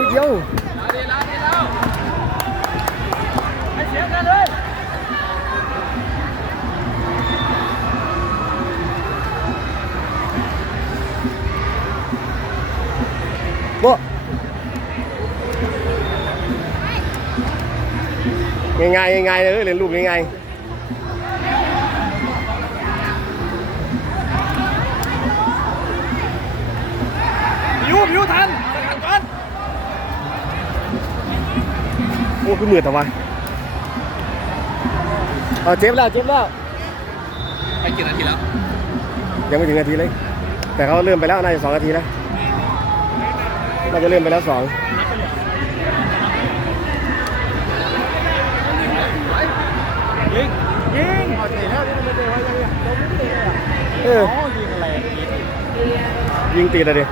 นิดเดียวไม่เสียกันเลยโบ้ง่ายๆง่ายๆเลยเล่นลูกง่ายพิวพิวทันทันก่อน ๆโอ้คือมือแต่ว่าเอาเจ็บแล้วเจ็บแล้วไปกี่นาทีแล้ว ยังไม่ถึงนาทีเลย แต่เขาเริ่มไปแล้วน่าจะสองนาทีแล้วน่าจะเริ่มไปแล้วสองยิงยิงเอาเตะแล้วนี่มันเตะไว้ยังไงเราไม่เตะอะเอออ๋อยิงอะไรยิงยิงตีเลยดิ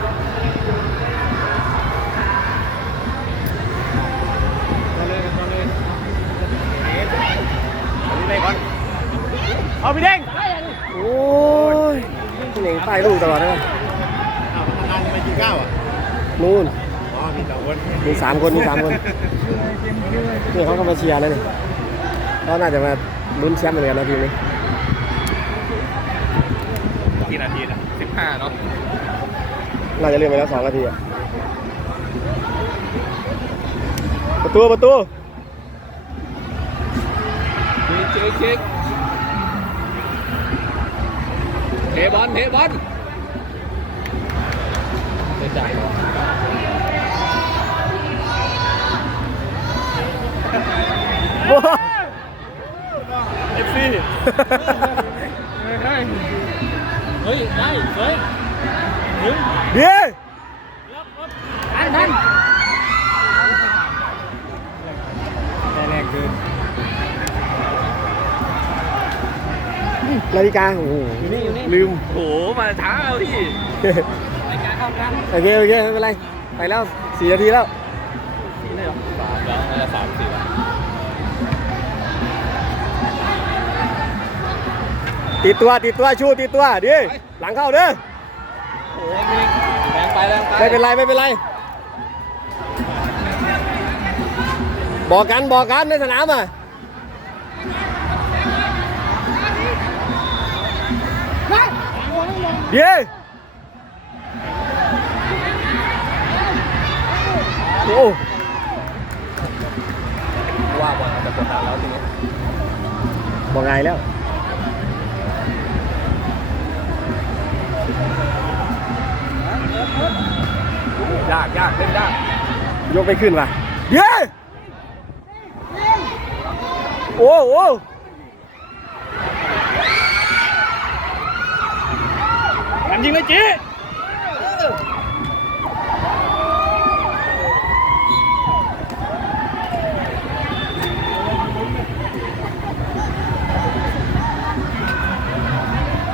เอาพี่เด้งก่อนเอาพี่เด้งโอ้ยพี่เหน่งป้ลูกตลอดเลยเอาพนักงานไปกินข้าวอะนู่นมีสามคนมีสามคนนี่เขาก็มาเชียร์แล้วนี่เขาน่าจะมาลุ้นแชมป์เหมือนกันนะทีมนี้กี่นาทีนะสิบห้าเนาะน่าจะเล่อนไปแล้วสองนาทีอะประตูประตู เช็คเช็คเทบอลเทบ นาฬิกา โอ้โหอยู่นี่อยู่นี่ ลืมโหมาช้าเอาพี่รายการเข้ากันโอเค โอเค ไม่เป็นไร ไปแล้วสี่นาทีแล้ว สี่เลยเหรอสามแล้วน่าจะสามสี่แล้วติดตัว ติดตัว ชู ติดตัว ดิ หลังเข้าเด้อ โอ้ยแรงไปแรงไปไม่เป็นไร ไม่เป็นไร บอกกัน บอกกันในสนามอะ เดี๋ยวโอ้ว่าว่าจะกดดันแล้วทีนี้บอกไงแล้วยากยากเล่นยากยกไม่ขึ้นว่ะเดี๋ยวโอ้โห มัน ยิงเลยจี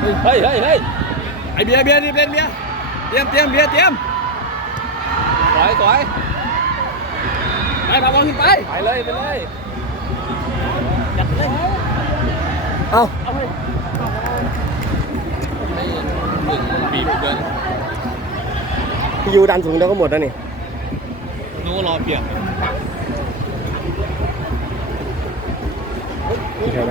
เฮ้ยเฮ้ยเฮ้ยเฮ้ยไอเบียร์เบียร์รีบเล่นเบียร์เตรียมเตรียมเบียร์เตรียมสวยสวยไปพาบอลขึ้นไป ไปเลยไปเลยจัดเลย เอาเอาให้ให้ หนึ่งบีบเกินพี่ยูดันสูงเดี๋ยวก็หมดแล้วนี่นู้รอเปลี่ยนไม่ใช่ไหม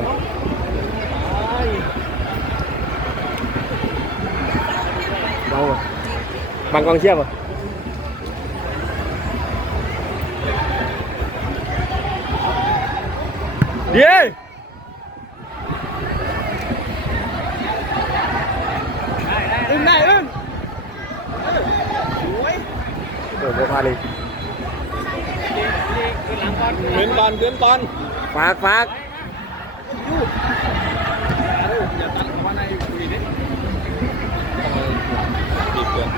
บังวะบังกองเชียร์ป่ะเดี๋ยว อึ้งได้อึ้งโอ้โหพาเลยเกินก่อนเกินก่อนฝากฝากอย่าตัดเข้ามาในคุยดิบีบเกิน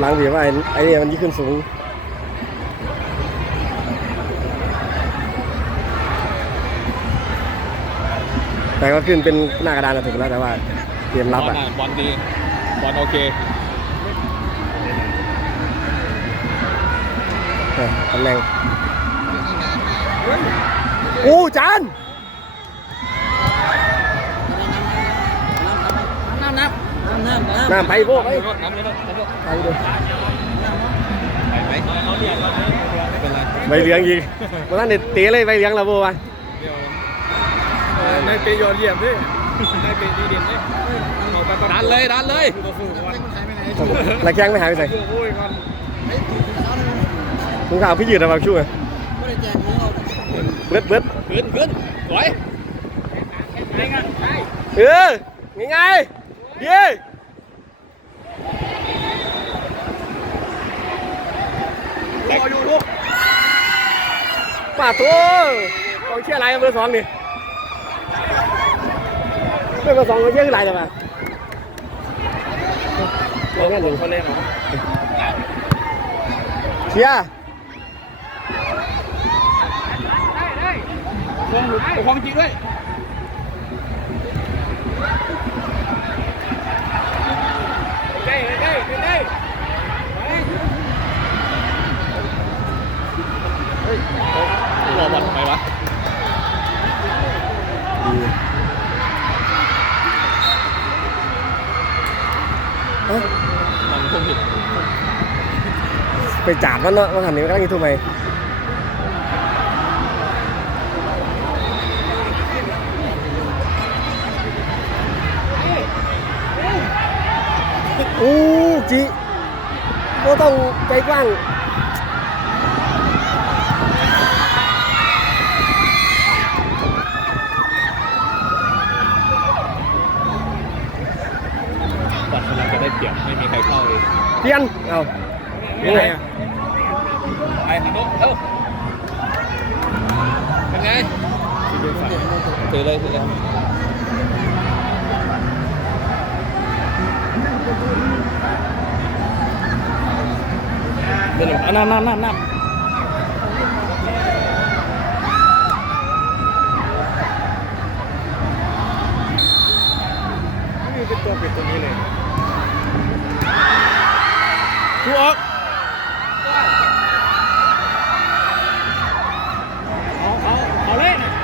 หลังเบียว่าไอ้ไอ้เนี่ยมันยิ่งขึ้นสูงแต่ก็ขึ้นเป็นหน้ากระดานนะถูกแล้วแต่ว่า เกมบรัอบลอะบอลดีบอลโอเคเออตำแหน่งอู้จานน้ำน้ำน้ำน้ำน้ำไปโบกไปน้ำน้ำน้ำน้ำไปดูไปไหมเขาเรียกเราไม่เป็นไรใบเหลืองยิงวันนั้นเนี่ยเตะเลยใบเหลืองเราโบวะเดี๋ยวในเปยอนเหลี่ยมดิ ในเปยดีเด่นดิดันเลยดันเลยระแข้งไม่หายไปไหนโอ้ยก่อนถุงเท้าพี่ยืดระวังช่วยเบิดเบิดขึ้นขึ้นสวยเออง่ายๆเย้รออยู่ลูกป่าดโตัวกองเชียร์อะไรเบอร์สองนี่ เบอร์สองเชียร์คืออะไรแต่ว่าเราแค่หนึ่งเขาเล่นเหรอเชียร์ครองจริงด้วยใกล้ใกล้ใกล้รอบอลทำไมวะ เอ้า มันทุ่มผิด ไปจับมันเนาะว่าทำนี้มันกำลังยิงทุ่มไหมอู้จีก็ต้องใจกว้างบอลกำลังจะได้เปรียบไม่มีใครเข้าเลยเปลี่ยนเอา ยังไงอะ ไปฮันโนเอ้าเป็นไงถือเลยถือเลยเดี๋ยวอ่ะนั่นนั่นนั่นนั่น นี่เป็นตัวปิดตัวนี้เลย ถูก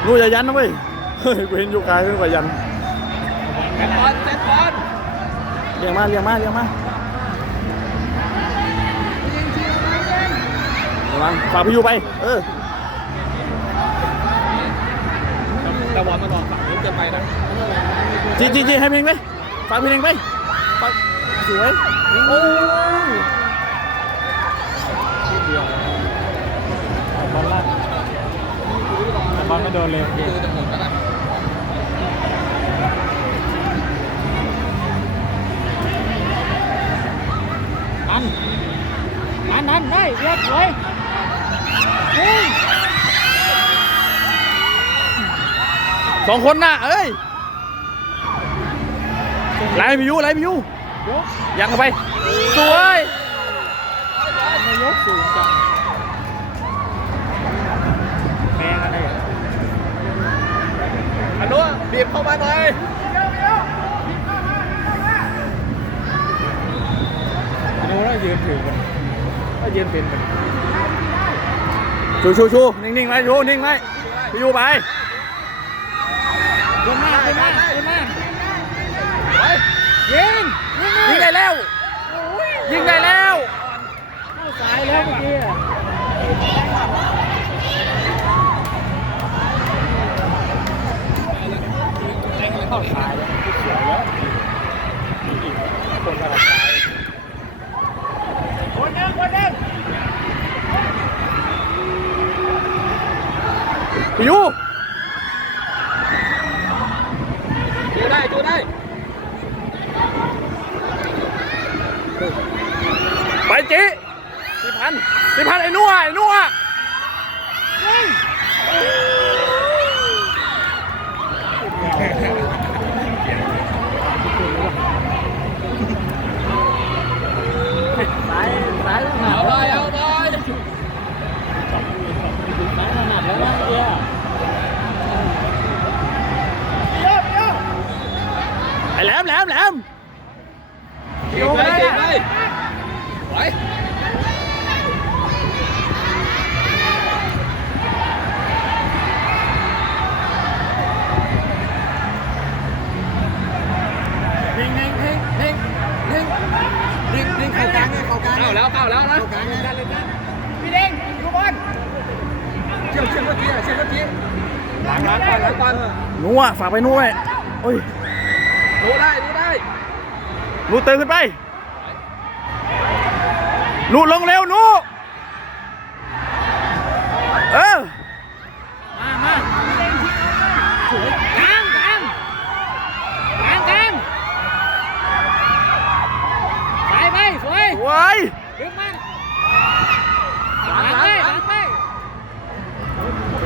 เลยนู่อย่ายันนะเว้ยเฮ้ยกูเห็นอยู่ไกลไม่กว่ายันเซตบอลเซตบอลเรียงมาเรียงมาเรียงมาระวังฝากพี่ยูไป เออแต่บอลมันออกฝั่งนู้นจะไปนะจีจีจีให้เพลงไปฝากเพลงไปฝากสวยโอ้ยบอลลาก บอลไม่โดนเลยคือจะหมดแล้วนะอันอันอันได้เรียบร้อยสองคนน่ะ เอ้ยไล่พี่ยูไล่พี่ยูยังเข้าไป สวยไม่ยกสูงจังแม่กันเลย อันนู้นบีบเข้ามาหน่อยดูแล้วยืนถือมันก็ยืนเป็นมันชูชูชูนิ่งๆไว้ชูนิ่งไว้พี่ยูไปเดินหน้าเดินหน้าเดินหน้าไปยิงยิงได้แล้วยิงได้แล้วเข้าสายแล้วเมื่อกี้ เข้าสายแล้วเขียวแล้วคนละสายคนนึงคนนึงพี่ยูจูได้จูได้ ไปจีพี่พันธุ์พี่พันไอ้นัวไอ้นัวสายสายหนักเอาไปเอาไปสายหนักแล้วนะเอียไอ้แหลมแหลมแหลมบีบเลย เข้ากลางเลยเข้ากลางเข้าแล้วเข้าแล้วนะเข้ากลางเลยพี่เด้งดูบอลเชี่ยวเชี่ยวเมื่อกี้อะเชี่ยวเมื่อกี้หลังหลังก่อนหลังก่อนหนูอะฝากไปหนูไว้โอ้ยรู้ได้รู้ได้หนูตื่นขึ้นไปหนูลงเร็วหนูเออ ไปสวยสวยดึงมันหลังไปหลังไป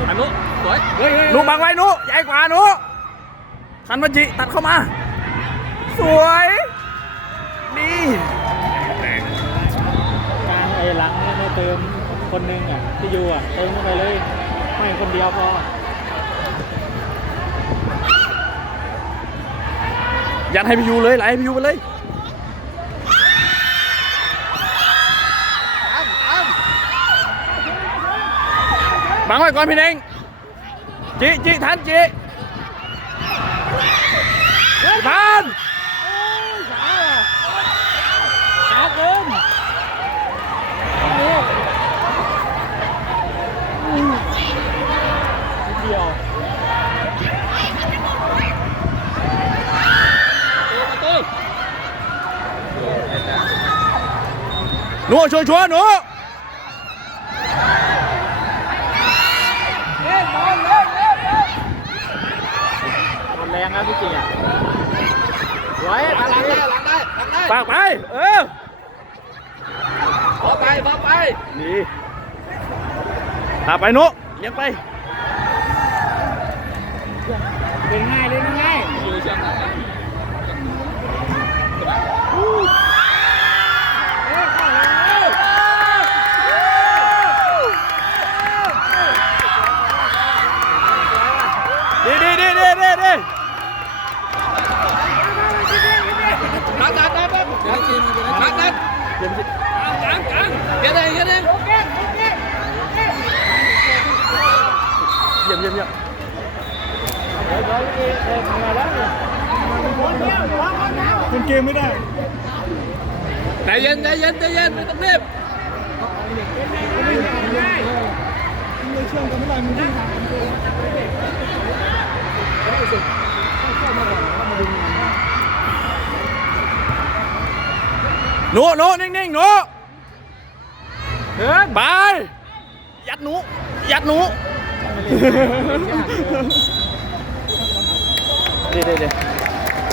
อนุสวยเฮ้ยเฮ้ยหนูบังไว้หนูใหญ่กว่าหนูทันวัจิตัดเข้ามา สวย นี่กลางไอ้หลังเนี่ยไม่เติมคนหนึงอะที่อยู่อะเติมเข้าไปเลยไม่คนเดียวพอยัดให้พี่ยูเลยไหลให้พี่ยูไปเลย บังไว้ก่อนพี่เน่งจิจิทันจิทัน ช้าเกินนิดเดียว ประตู หนูชัวร์ชัวร์หนู หมดแรงแล้วพี่เกียร์สวย หลังได้หลังได้หลังได้ ปากไป เออพอไปพอไปดีตามไปหนูเลี้ยงไปเล่นง่ายเล่นง่ายอยู่เชียงรายดีดีดีดีดีดี นัดนัดนัดนัดนัดนั ดเดี๋ยวพี่กลางกลางเดี๋ยวเองเดี๋ยว หนูหนูนิ่งนิ่งหนูเดินไป ยัดหนู ยัดหนูดีดีดี